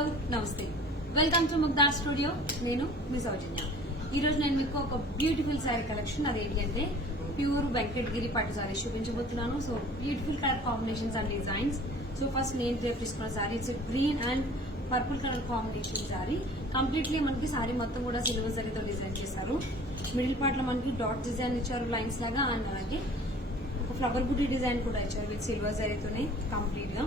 హలో నమస్తే welcome to ముగ్దార్ స్టూడియో. నేను మీ సౌజన్య. ఈరోజు నేను మీకు ఒక బ్యూటిఫుల్ శారీ కలెక్షన్ అదేంటి అంటే ప్యూర్ వెంకటగిరి పట్టు శారీస్ చూపించబోతున్నాను. So beautiful colour combinations and designs. So first నేను తీసుకున్న sari it's green and purple colour combination sari. కంప్లీట్లీ మనకి శారీ మొత్తం కూడా సిల్వర్ జరీతో డిజైన్ చేశారు. మిడిల్ పార్ట్ లో మనకి డాట్ డిజైన్ ఇచ్చారు లైన్స్ లాగా, అండ్ అలాగే ఒక ఫ్లవర్ బుటీ డిజైన్ కూడా ఇచ్చారు విత్ సిల్వర్ జరీతోనే కంప్లీట్ గా.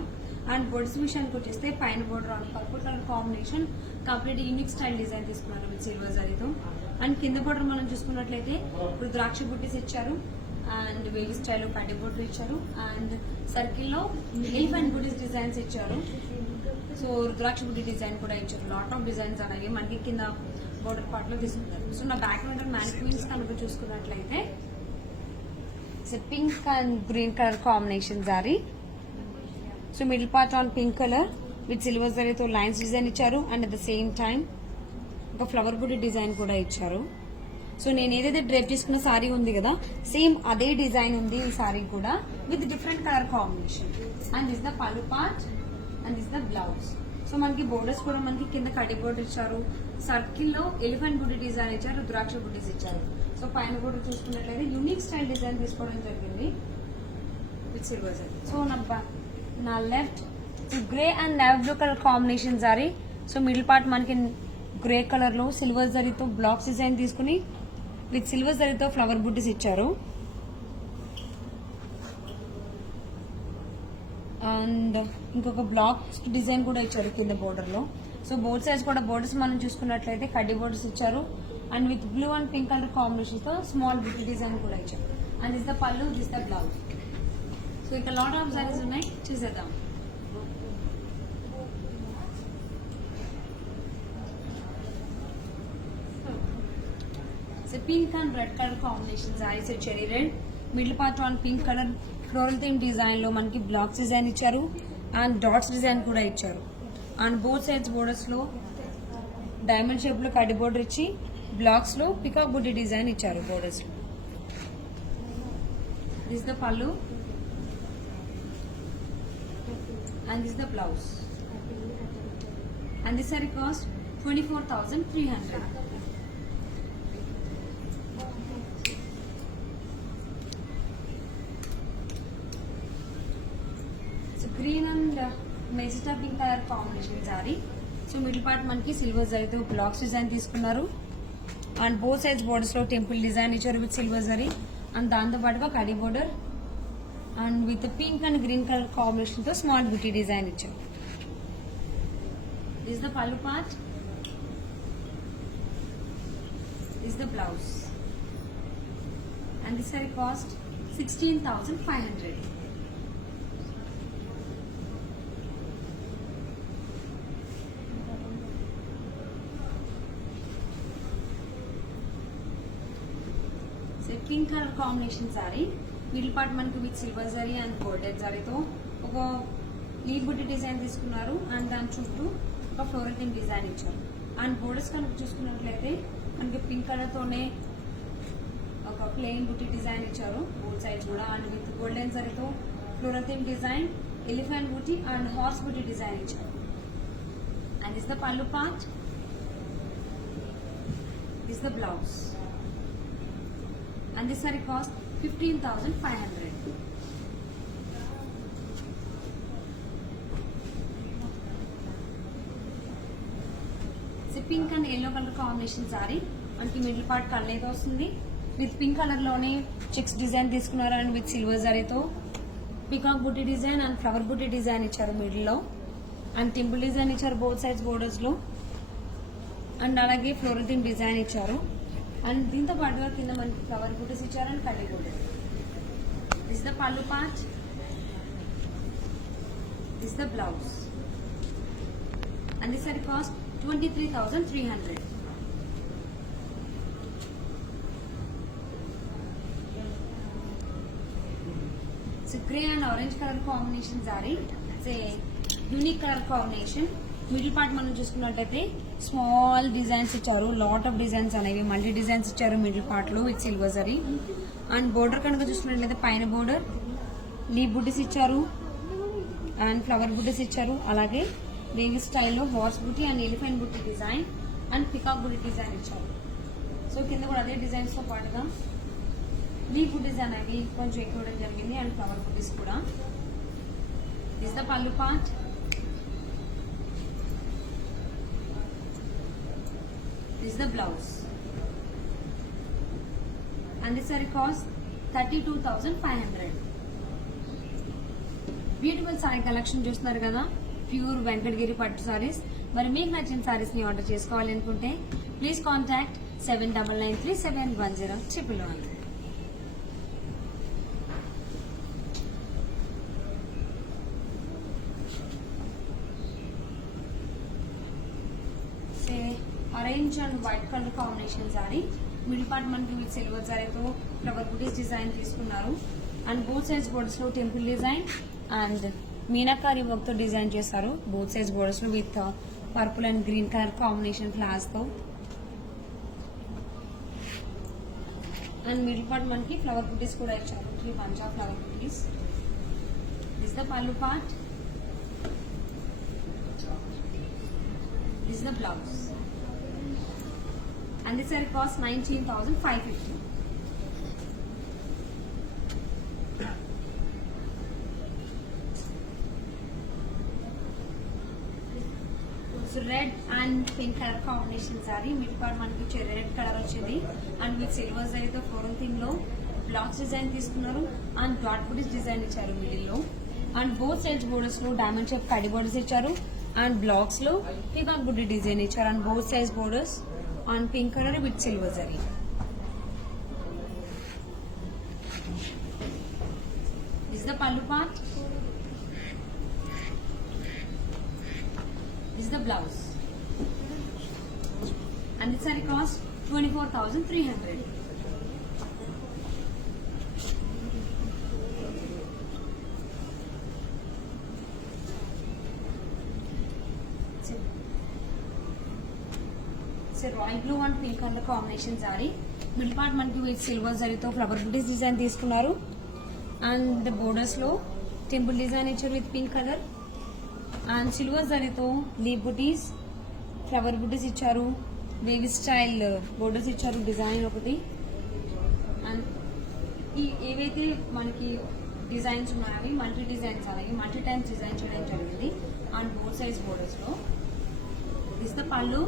అండ్ బోర్డ్స్ విషయానికి వచ్చేస్తే పైన border on purple colour combination complete unique style design తీసుకున్నారు విత్ సిల్వర్ జరీతో. అండ్ కింద బోర్డర్ మనం చూసుకున్నట్లయితే ఇప్పుడు ద్రాక్ష బుట్టీస్ ఇచ్చారు అండ్ వేవి స్టైల్ కడ్డీ బోర్డర్ ఇచ్చారు అండ్ సర్కిల్ లో ఎలిఫెంట్ బుటీస్ డిజైన్స్ ఇచ్చారు. సో రుద్రాక్ష బుట్టి డిజైన్ కూడా ఇచ్చారు. లాట్ ఆఫ్ డిజైన్స్ అనేవి మనకి కింద బోర్డర్ పార్ట్ లో తీసుకున్నారు. సో నా బ్యాక్ లో మ్యానిక్వీన్స్ కనుక చూసుకున్నట్లయితే pink and green colour combination sari. So middle part on pink colour with silver జరీతో లైన్స్ డిజైన్ ఇచ్చారు and at the same time ఒక ఫ్లవర్ బుట్టి డిజైన్ కూడా ఇచ్చారు. సో నేను ఏదైతే డ్రైప్ చేసుకున్న సారీ ఉంది కదా, సేమ్ అదే డిజైన్ ఉంది ఈ సారీ కూడా with different colour combination. And this the pallu part and this the blouse. So మనకి బోర్డర్స్ కూడా మనకి కింద కడ్డీ బోర్డర్ ఇచ్చారు, సర్కిల్ లో ఎలిఫెంట్ బుట్టి డిజైన్ ఇచ్చారు, రుద్రాక్ష బుట్టీస్ ఇచ్చారు. సో పైన కూడా చూసుకున్నట్లయితే యూనిక్ స్టైల్ డిజైన్ తీసుకోవడం జరిగింది విత్ సిల్వర్ జరీ. సో నా left grey and navy blue colour combination sari. So middle part మనకి గ్రే కలర్ లో సిల్వర్ జరీతో బ్లాక్స్ డిజైన్ తీసుకుని విత్ సిల్వర్ జరీతో ఫ్లవర్ బుట్టీస్ ఇచ్చారు. అండ్ ఇంకొక బ్లాక్ డిజైన్ కూడా ఇచ్చారు కింద బోర్డర్ లో. సో బోర్డ్ సైజ్ కూడా బోర్డర్స్ మనం చూసుకున్నట్లయితే కడ్డీ బోర్డర్స్ ఇచ్చారు and with blue and pink colour combination తో స్మాల్ బుట్టి డిజైన్ కూడా ఇచ్చారు. అండ్ దిస్ ద పళ్ళు, దిస్ ద బ్లౌజ్. సో ఇక్కడ లాట్ ఆఫ్ సారీస్ ఉన్నాయి, చూసేద్దాం. Pink and red colour combination saris. Cherry red middle part on pink colour floral theme design లో మనకి బ్లాక్స్ డిజైన్ ఇచ్చారు అండ్ డాట్స్ డిజైన్ కూడా ఇచ్చారు. అండ్ బోత్ సైడ్స్ బోర్డర్స్ లో డైమండ్ షేప్ లో కడ్డీ బోర్డర్ ఇచ్చి బ్లాక్స్ లో పికాక్ బుట్టి డిజైన్ ఇచ్చారు బోర్డర్స్ లో. దిస్ ద పళ్ళు and this is the blouse. And this saree cost 24,300. So green and magenta pink color combination saree. So middle part మనకి సిల్వర్ జరీతో బ్లాక్స్ డిజైన్ తీసుకున్నారు అండ్ బోత్ సైడ్స్ బోర్డర్స్ లో టెంపుల్ డిజైన్ ఇచ్చారు with silver zari and దాంతో పాటుగా కడ్డీ border and with pink and green colour combination తో small buti design ఇచ్చారు. This the pallu part, this the blouse. And this sari cost 16,500. Pink colour combination sari. Middle part మనకి with silver zari and golden జరీతో ఒక లీవ్ బుట్టి డిజైన్ తీసుకున్నారు అండ్ దాని చుట్టూ ఒక ఫ్లోరల్ థీమ్ డిజైన్ ఇచ్చారు. అండ్ బోర్డర్స్ కనుక చూసుకున్నట్లయితే మనకి పింక్ కలర్ తోనే ఒక ప్లెయిన్ బుట్టి డిజైన్ ఇచ్చారు బోత్ సైడ్స్ కూడా అండ్ విత్ గోల్డెన్ జరీతో ఫ్లోరల్ థీమ్ డిజైన్, ఎలిఫెంట్ బుట్టి అండ్ హార్స్ బుట్టి డిజైన్ ఇచ్చారు. And this the pallu part, this the blouse. And this saree cost 15,500. Pink and yellow colour combination sorry. మనకి మిడిల్ పార్ట్ కళ్ళైతే వస్తుంది విత్ పింక్ కలర్ లోనే checks design తీసుకున్నారు and with silver జరీతో పికాక్ బుట్టి డిజైన్ అండ్ ఫ్లవర్ బుట్టి డిజైన్ ఇచ్చారు మిడిల్ లో అండ్ టెంపుల్ డిజైన్ ఇచ్చారు బోత్ సైడ్స్ బోర్డర్స్ లో అండ్ అలాగే ఫ్లోరల్ థీమ్ డిజైన్ ఇచ్చారు. అండ్ దీంతో పాటుగా కింద మనకి ఫ్లవర్ బుటీస్ ఇచ్చారు అండ్ కడ్డీ border. This the pallu part, this the blouse. And this sari కాస్ట్ 23,300. It's a grey and orange color combination saree. It's a unique color combination. Middle part మనం చూసుకున్నట్టయితే స్మాల్ డిజైన్స్ ఇచ్చారు, లాట్ ఆఫ్ డిజైన్స్ అనేవి మల్టీ డిజైన్స్ ఇచ్చారు middle part లో with silver zari. And border కనుక చూసుకున్నట్లయితే పైన border leave buddies ఇచ్చారు అండ్ ఫ్లవర్ బుడ్డీస్ ఇచ్చారు, అలాగే వేవి స్టైల్లో హార్స్ బుట్టి అండ్ ఎలిఫెంట్ బుట్టి డిజైన్ అండ్ పికాక్ బుట్టి డిజైన్ ఇచ్చారు. సో కింద కూడా అదే డిజైన్స్ తో పాటుగా లీఫ్ డిజైన్ అవి కొంచెం ఎక్కువ ఇవ్వడం జరిగింది అండ్ ఫ్లవర్ బుట్టీస్ కూడా. This the pallu part. This the blouse and this sari కాస్ట్ 32,500. బ్యూటిఫుల్ సారీ కలెక్షన్ చూస్తున్నారు కదా, ప్యూర్ వెంకటగిరి పట్టు సారీస్. మరి మీకు నచ్చిన సారీస్ ని ఆర్డర్ చేసుకోవాలి అనుకుంటే please contact 7993710111. Orange and white colour combination sari, middle part మనకి విత్ సిల్వర్ సారీతో ఫ్లవర్ బుటీస్ డిజైన్ తీసుకున్నారు అండ్ బోత్ సైజ్ బోర్డర్స్ లో టెంపుల్ డిజైన్ అండ్ మీనాకారి వర్క్ తో డిజైన్ చేశారు. బోత్ సైజ్ బోర్డర్స్ లో with purple and green colour combination flowers తో అండ్ మిడిల్ పార్ట్ మనకి ఫ్లవర్ బుటీస్ కూడా ఇచ్చారు, 3 bunch of flower buttis. This the pallu part. This the blouse and this saree cost 19,550. So red and pink color combination saree, middle part manaki red color ochindi and with silver zari tho floral theme lo blocks design తీసుకున్నారు and dot booties design ఇచ్చారు middle లో and both sides borders లో diamond shape కడి borders ఇచ్చారు and blocks లో peacock booty design ఇచ్చారు and both sides borders on pink color with silver zari. This is the pallu part. This is the blouse and this saree cost 24,300. Royal blue and pink colour combination sari, middle part మనకి with silver జరీతో ఫ్లవర్ బుటీస్ డిజైన్ తీసుకున్నారు and borders లో temple design ఇచ్చారు with pink colour and silver జరీతో లీవ్ బుటీస్ ఫ్లవర్ బుటీస్ ఇచ్చారు, వేవి style borders ఇచ్చారు డిజైన్ ఒకటి అండ్ ఈ ఏవైతే మనకి డిజైన్స్ ఉన్నాయో మల్టీ డిజైన్స్ అలాగే మల్టీ టైమ్స్ డిజైన్ చేయడం జరిగింది అండ్ బోత్ సైజ్ బోర్డర్స్ లో. దిస్ ద పల్లు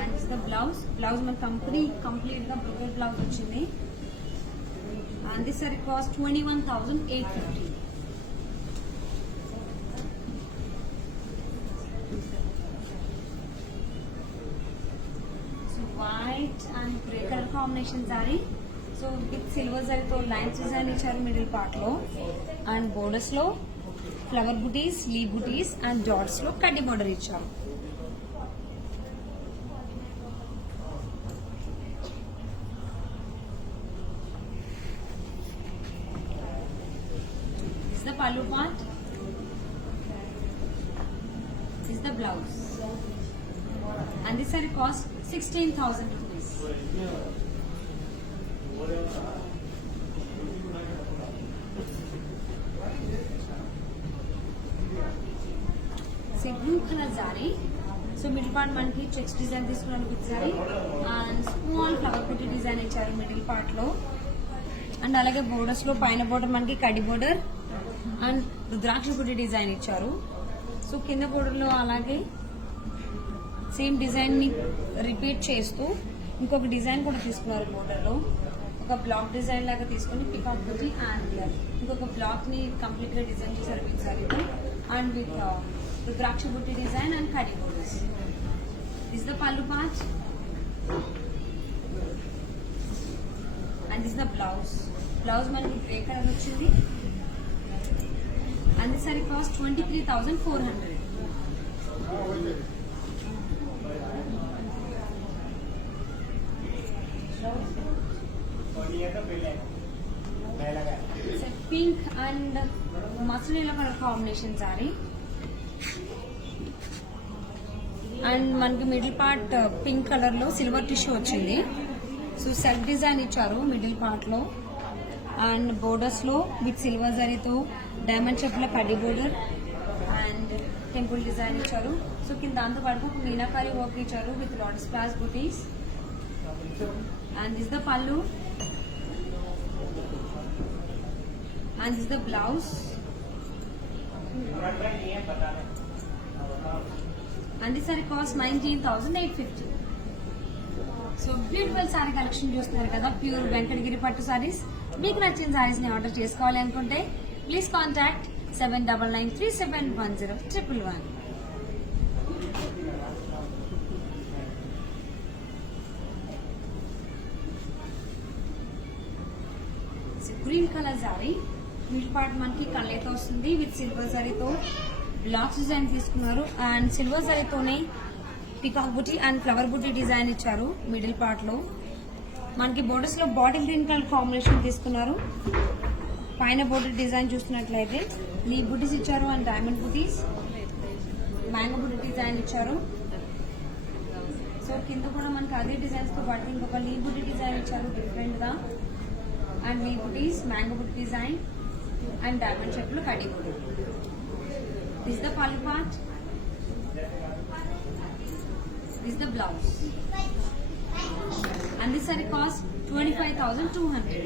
and this is the blouse మనకి కంప్లీట్ గా బ్రోకెట్ బ్లౌజ్ వచ్చింది and this saree cost 21,850. so white and grey color combination saree, so with silver saree తో లైన్స్ డిజైన్ ఇచ్చారు మిడిల్ పార్ట్ లో and borders లో ఫ్లవర్ బుటీస్ లీవ్ బుటీస్ and dots లో కడ్డీ బోర్డర్ ఇచ్చారు. The pallu part. This is the blouse and this saree cost 16,000 rupees. blue color saree, so middle part manki checks design తీసుకున్నాను with saree and small flower booty design ఇచ్చారు middle part లో and అలాగే బోర్డర్స్ లో పైన బోర్డర్ మనకి కడి border and రుద్రాక్ష బుట్టి డిజైన్ ఇచ్చారు. సో కింద బోర్డర్ లో అలాగే సేమ్ డిజైన్ ని రిపీట్ చేస్తూ ఇంకొక డిజైన్ కూడా తీసుకున్నారు బోర్డర్ లో, ఒక బ్లాక్ డిజైన్ లాగా తీసుకుని పికాక్ బుట్టి అండ్ ఇంకొక బ్లాక్ ని కంప్లీట్ గా డిజైన్ చేశారు విత్ సారీతో అండ్ విత్ రుద్రాక్ష బుట్టి design and kadhi borders. This the pallu part and this the blouse మనకి గ్రే కలర్ వచ్చింది and this saree cost 23,400. It's a pink and mustard yellow color combination saree and మనకి మిడిల్ పార్ట్ పింక్ కలర్ లో silver tissue వచ్చింది. So self design ఇచ్చారు middle part లో and borders లో with silver జరీతో diamond shape లో కడ్డీ border and temple design ఇచ్చారు. సో కింద దాంతో పాటు మీనాకారి వర్క్ ఇచ్చారు with lotus flowers buttis. And this the పల్లు and this is the blouse and this saree cost 19,850. So beautiful sorry collection చూస్తున్నారు కదా, ప్యూర్ వెంకటగిరి పట్టు సారీస్. మీకు నచ్చిన సారీస్ ని ఆర్డర్ చేసుకోవాలి అనుకుంటే please contact 7993710111. Green colour sorry middle part మనకి కళ్ళతో వస్తుంది విత్ సిల్వర్ జరీతో బ్లాక్స్ డిజైన్ తీసుకున్నారు. అండ్ సిల్వర్ జరీతోనే పికాక్ buti and flower buti design ఇచ్చారు. మిడిల్ పార్ట్ లో మనకి బోర్డర్స్ లో బాటిల్ గ్రీన్ కలర్ కాంబినేషన్ తీసుకున్నారు. పైన బోర్డర్ డిజైన్ చూస్తున్నట్లయితే లీ బుటీస్ ఇచ్చారు అండ్ డైమండ్ బుటీస్, మ్యాంగో బుటీ డిజైన్ ఇచ్చారు. సో కింద కూడా మనకి అదే డిజైన్స్ తో పాటు ఇంకొక లీ బుటీ డిజైన్ ఇచ్చారు డిఫరెంట్ గా. అండ్ లీ బుటీస్, మ్యాంగో బుటీ డిజైన్ అండ్ డైమండ్ షేప్ లో కడ్డీ border. This the pallu part, this the blouse and this sari cost 25,200.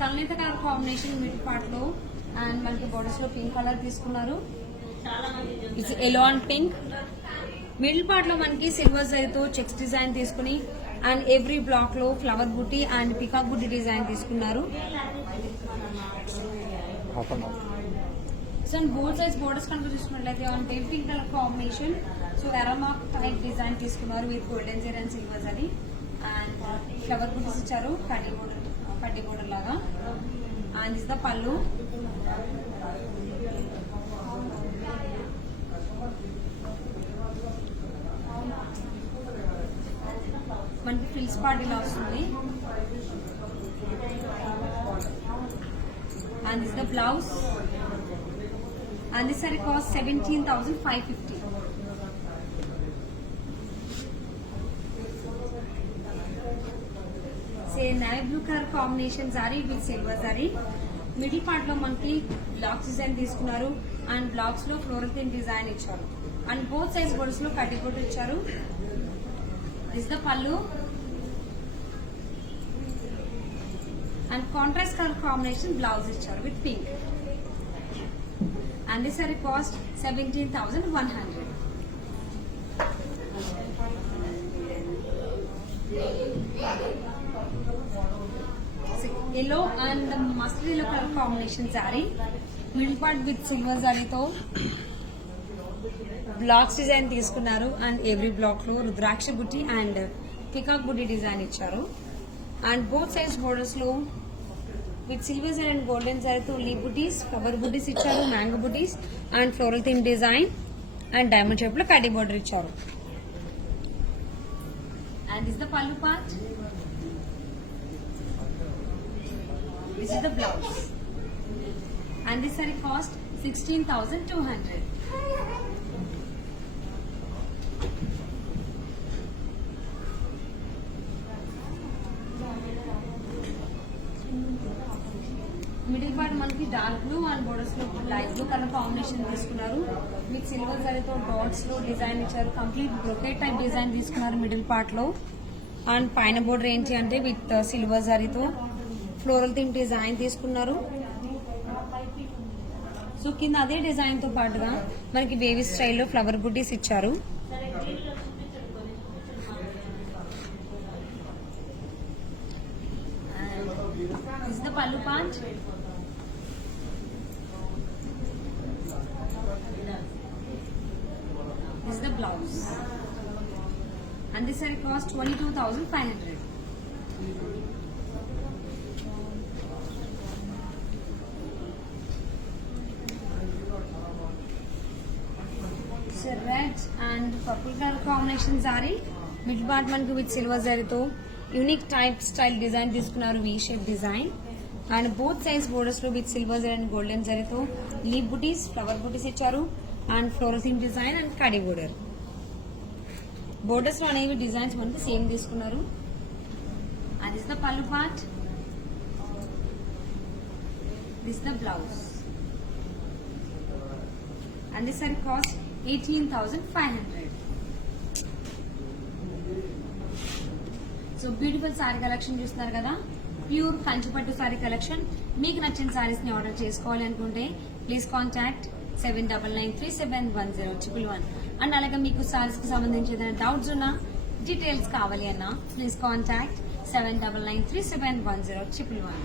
కల్నేత కలర్ కాంబినేషన్ మిడిల్ పార్ట్ లో అండ్ మనకి బోర్డర్స్ లో పింక్ కలర్ తీసుకున్నారు. It's yellow and pink. Middle part లో మనకి సిల్వర్ జరీతో చెక్స్ డిజైన్ తీసుకుని అండ్ ఎవ్రీ బ్లాక్ లో flower buti and peacock buti design తీసుకున్నారు. సో బోత్ సైజ్ బోర్డర్స్ కనుక చూసుకున్నట్లయితే on pink colour combination. So ఎరోమాక్ టైప్ డిజైన్ తీసుకున్నారు with golden zari and silver zari and flower బుటీస్ ఇచ్చారు కడ్డీ బోర్డర్ లాగా. అండ్ దిస్ ద పల్లు. మనకి ఫ్రిల్స్ పార్ట్ ఇలా వస్తుంది. And this the blouse and this sari cost 17,550. Navy blue colour combination sari with silver sari. Middle part లో మనకి బ్లాక్స్ డిజైన్ తీసుకున్నారు అండ్ బ్లాక్స్ లో ఫ్లోరల్ థీమ్ డిజైన్ ఇచ్చారు. అండ్ బోత్ సైజ్ బోర్డర్స్ లో కడ్డీ బోర్డర్ ఇచ్చారు. This the pallu and contrast colour combination blouse ఇచ్చారు with pink. And this sari cost 17,100. Yellow and mustard yellow colour combination sari middle part with silver జరీతో blocks design తీసుకున్నారు and every block లో రుద్రాక్ష బుట్టి and peacock బుట్టి డిజైన్ ఇచ్చారు. అండ్ బోత్ సైజ్ borders లో with silver zari and golden జరీతో లీ బుటీస్, ఫ్లవర్ బుటీస్ ఇచ్చారు, మ్యాంగో butis and floral theme design and diamond shape లో కడ్డీ బోర్డర్ ఇచ్చారు. And this the pallu part, this is the blouse and this sari కాస్ట్ 16,200. మిడిల్ పార్ట్ మనకి డార్క్ బ్లూ అండ్ బోర్డర్స్ లో light blue colour combination తీసుకున్నారు. మీకు సిల్వర్ జరీతో డాట్స్ లో డిజైన్ ఇచ్చారు. కంప్లీట్ బ్రొకెట్ టైప్ డిజైన్ తీసుకున్నారు మిడిల్ పార్ట్ లో. అండ్ పైన బోర్డర్ ఏంటి అంటే విత్ సిల్వర్ జరీతో ఫ్లోరల్ థీమ్ డిజైన్ తీసుకున్నారు. సో కింద అదే డిజైన్ తో పాటుగా మనకి బేబీ స్టైల్లో ఫ్లవర్ బుడ్డీస్ ఇచ్చారు. This is the pallu part. This is the blouse. And this saree cost 22,500. It's a red and purple color combination saree. Middle part manku with silver zari to unique type style design తీసుకున్నారు, V shape design. And both size borders లో with silver zari and golden zari తో leaf booties, flower booties ఇచ్చారు. అండ్ ఫ్లోరోథీమ్ design and kadhi border. Borders లో అనేవి డిజైన్స్ మనకి సేమ్ తీసుకున్నారు. And this the pallu part, this the blouse. And this saree cost 18,500. So beautiful sorry collection చూస్తున్నారు కదా, ప్యూర్ కంచిపట్టు సారీ కలెక్షన్. మీకు నచ్చిన సారీస్ ని ఆర్డర్ చేసుకోవాలి అనుకుంటే ప్లీజ్ కాంటాక్ట్ 7993710111. అండ్ అలాగే మీకు సారీస్ కి సంబంధించి ఏదైనా డౌట్స్ ఉన్నా, డీటెయిల్స్ కావాలి అన్నా ప్లీజ్ కాంటాక్ట్ 7993710111.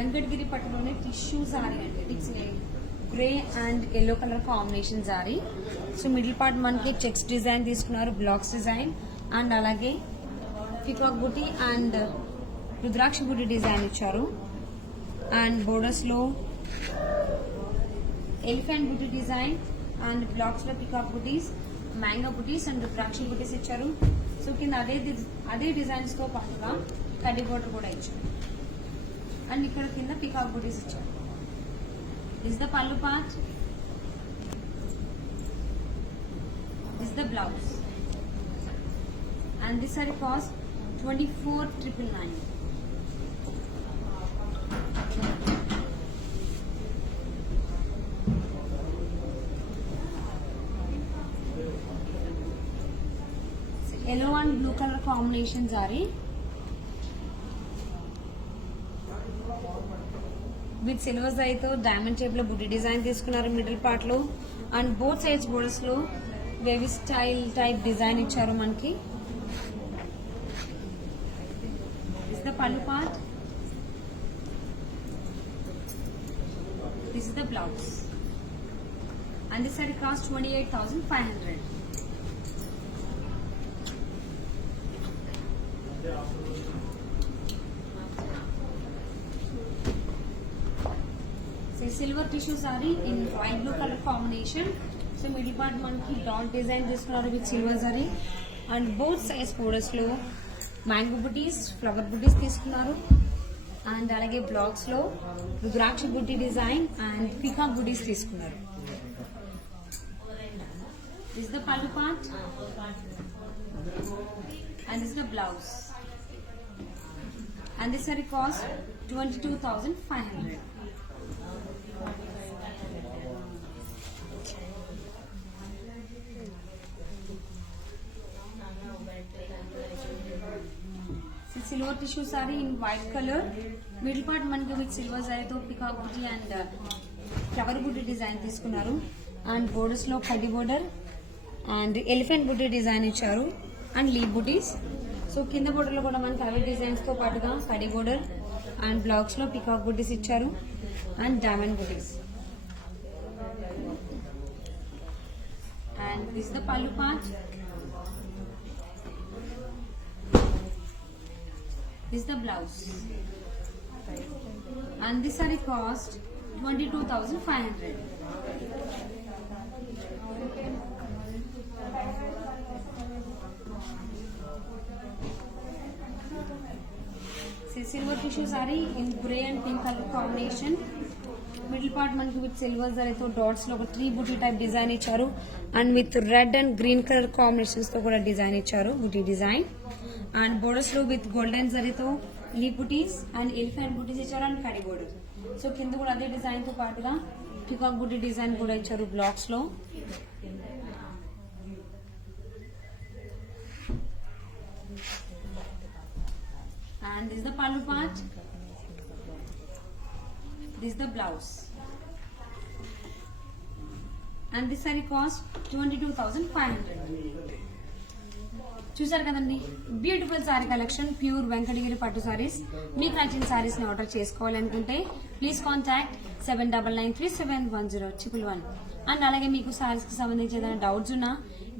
వెంకటగిరి పట్టులోనే టిష్యూ సారీ అండి. It's grey and yellow colour combination sari. So middle part మనకి చెక్స్ డిజైన్ తీసుకున్నారు, బ్లాక్స్ డిజైన్ అండ్ అలాగే peacock buti and rudraksha buti design ఇచ్చారు. అండ్ బోర్డర్స్ లో elephant buti design and blocks లో peacock butis, mango butis and rudraksha butis ఇచ్చారు. సో కింద అదే డిజైన్స్ తో పాటుగా కడ్డీ బోర్డర్ కూడా ఇచ్చారు. అండ్ ఇక్కడ కింద పికాక్ బుటీస్ ఇచ్చారు. This the pallu part, this the blouse. And this sari కాస్ట్ 24,999. yellow and blue color combination saree with silver జరీతో డైమండ్ షేప్ లో బుటీ డిజైన్ తీసుకున్నారు మిడిల్ పార్ట్ లో. అండ్ బోత్ సైడ్స్ బోర్డర్స్ లో వేవీ స్టైల్ టైప్ డిజైన్ ఇచ్చారు మనకి. This the pallu part, this is the blouse. And this sari కాస్ట్ 28,500. Silver tissue sorry in white blue colour combination. So middle part మనకి dot design తీసుకున్నారు with silver zari. And both సైజ్ borders లో మ్యాంగో బుటీస్, ఫ్లవర్ బుటీస్ తీసుకున్నారు. అండ్ అలాగే బ్లాక్స్ లో రుద్రాక్ష buti design and peacock బుటీస్ తీసుకున్నారు. This the pallu part and this the blouse. And this sari కాస్ట్ 22,500. Silver tissue sorry in white colour. Middle part మనకి with silver జరీతో పికాక్ buti and flower buti design తీసుకున్నారు. And borders లో కడ్డీ border and elephant buti design ఇచ్చారు and leave బుటీస్. సో కింద బోర్డర్ లో కూడా మనకి అవే డిజైన్స్ తో పాటుగా కడ్డీ బోర్డర్ అండ్ బ్లాక్స్ లో పికాక్ బుటీస్ ఇచ్చారు and diamond buttis. And this the pallu part, this is the blouse. And this saree cost 22,500. Silver tissue saree in grey and pink color combination. Middle part మనకి విత్ సిల్వర్ జరీతో డాట్స్ లో ఒక ట్రీ బుటీ type design ఇచ్చారు. And with red and green colour combinations తో కూడా డిజైన్ ఇచ్చారు, బుటీ design. And borders లో with golden జరీతో లీవ్ బుటీస్ అండ్ ఎలిఫెంట్ బుటీస్ ఇచ్చారు అండ్ కడి బోర్డర్. సో కింద కూడా అదే డిజైన్ తో పాటుగా పికాక్ బుటీ డిజైన్ కూడా ఇచ్చారు బ్లాక్స్ లో. And this the pallu part, this the blouse. And this sari కాస్ట్ 22,500. చూసారు కదండి, beautiful sorry collection, pure Venkatagiri పట్టు సారీస్. మీకు నచ్చిన సారీస్ ని ఆర్డర్ చేసుకోవాలనుకుంటే ప్లీజ్ కాంటాక్ట్ 7993710111. అండ్ అలాగే మీకు సారీస్ కి సంబంధించి ఏదైనా డౌట్స్ ఉన్నా,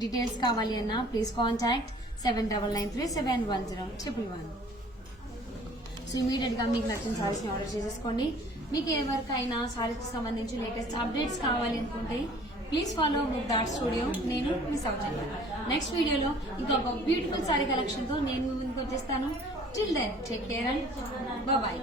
డీటెయిల్స్ కావాలి అన్నా ప్లీజ్ కాంటాక్ట్ 7993710111. సో ఇమీడియట్ గా మీకు నచ్చిన సారీస్ ని ఆర్డర్ చేసేసుకోండి. మీకు ఎవరికైనా సారీస్ కి సంబంధించి లేటెస్ట్ అప్డేట్స్ కావాలి అనుకుంటే ప్లీజ్ ఫాలో ముగ్ధార్ స్టూడియో. నేను మీ సౌజన్య. నెక్స్ట్ వీడియోలో ఇంకొక బ్యూటిఫుల్ సారీ కలెక్షన్ తో నేను ముందుకు వచ్చేస్తాను. Till then take care and bye.